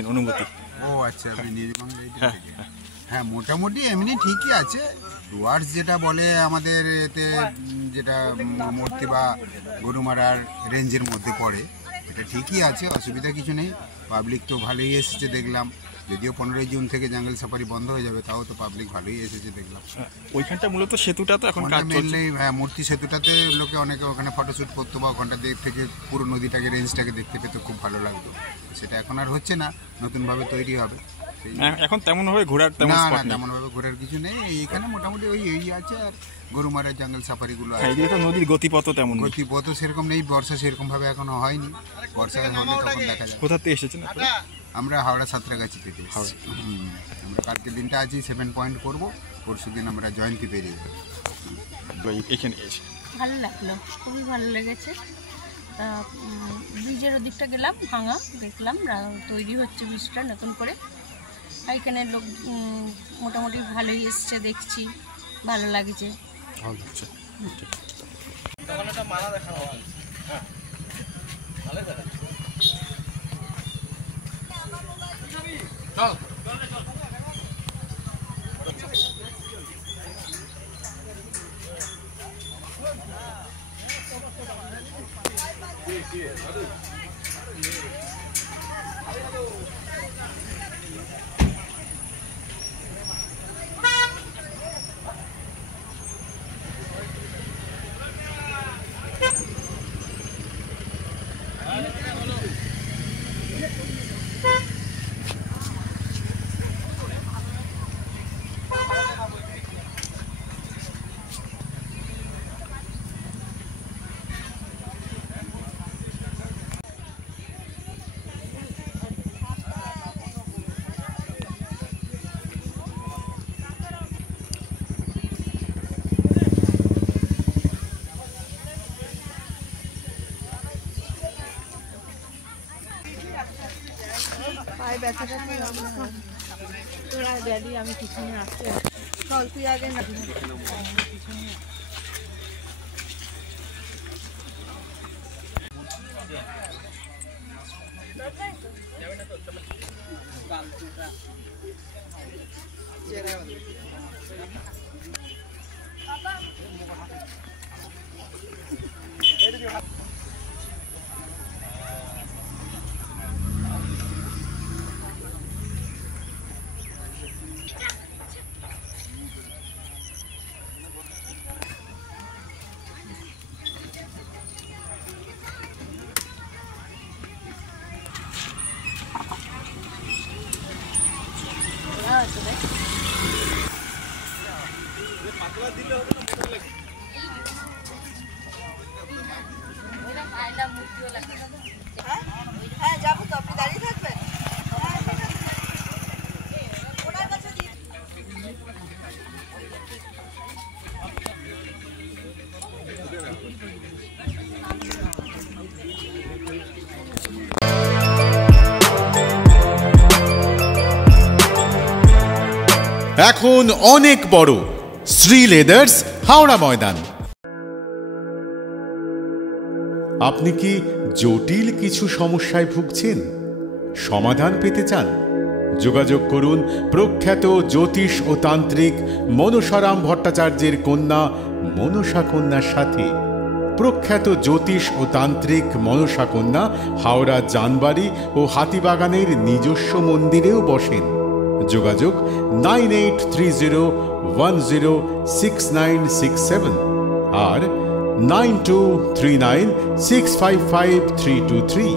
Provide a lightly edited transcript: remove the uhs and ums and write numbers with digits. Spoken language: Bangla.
পাচ্ছেন অনুমতি? ও আচ্ছা, আপনি নির্মাণ থেকে। হ্যাঁ, মোটামুটি এমনি ঠিকই আছে। ডুয়ার্স যেটা বলে আমাদের এতে, যেটা মূর্তি বা গরুমারার রেঞ্জের মধ্যে পড়ে, এটা ঠিকই আছে, অসুবিধা কিছু নেই। পাবলিক তো ভালোই এসেছে দেখলাম, যদিও 15 জুন থেকে জঙ্গল সাফারি বন্ধ হয়ে যাবে, তাও তো পাবলিক ভালোই এসেছে দেখলাম। ওইখানটা মূলত সেতুটা তো এখন কাজ চলছে। হ্যাঁ, মূর্তি সেতুটাতে লোকে অনেকে ওখানে ফটোশ্যুট করতো বা ওখানটা থেকে পুরো নদীটাকে, রেঞ্জটাকে দেখতে পেতে খুব ভালো লাগতো। সেটা এখন আর হচ্ছে না, নতুনভাবে তৈরি হবে। এখন তেমনভাবে ঘোরার না না, তেমনভাবে ঘোরার কিছু নেই। এইখানে মোটামুটি ওই আছে, আর গরুমারা জঙ্গল সাফারিগুলো আছে। তো নদীর গতিপথ তেমন, গতিপথ সেরকম নেই, বর্ষা সেরকম ভাবে এখনো হয়নি। বর্ষা হলে তখন দেখা যায়। কোথা থেকে এসেছেন আমরা হাওড়া সাঁতরাগাছি থেকে এসেছি। আমরা কালকে দিনটা আছি 7 পয়েন্ট করবো, পরশু দিন আমরা জয়ন্তী পেরিয়ে যাবো। এখানে এসে ভালো লাগলো, খুবই ভালো লেগেছে। ব্রিজের ওদিকটা গেলাম, ভাঙা দেখলাম, তৈরি হচ্ছে ব্রিজটা নতুন করে। এখানে লোক মোটামুটি ভালোই এসছে, দেখছি ভালো লাগছে। তোরা ড্যাডি, আমি পিছনে আসতে, চল তুই আগে না। হ্যাঁ, যাবো তো, আপনি দাঁড়িয়ে থাকবেন। এখন অনেক বড় শ্রী লেদার্স হাওড়া ময়দান। আপনি কি জটিল কিছু সমস্যায় ভুগছেন, সমাধান পেতে চান? যোগাযোগ করুন প্রখ্যাত জ্যোতিষ ও তান্ত্রিক মনসারাম ভট্টাচার্যের কন্যা মনসা কন্যার সাথে। প্রখ্যাত জ্যোতিষ ও তান্ত্রিক মনসা কন্যা হাওড়া জানবাড়ি ও হাতিবাগানের নিজস্ব মন্দিরেও বসেন। যোগাযোগ 9830106967 আর 9239655323।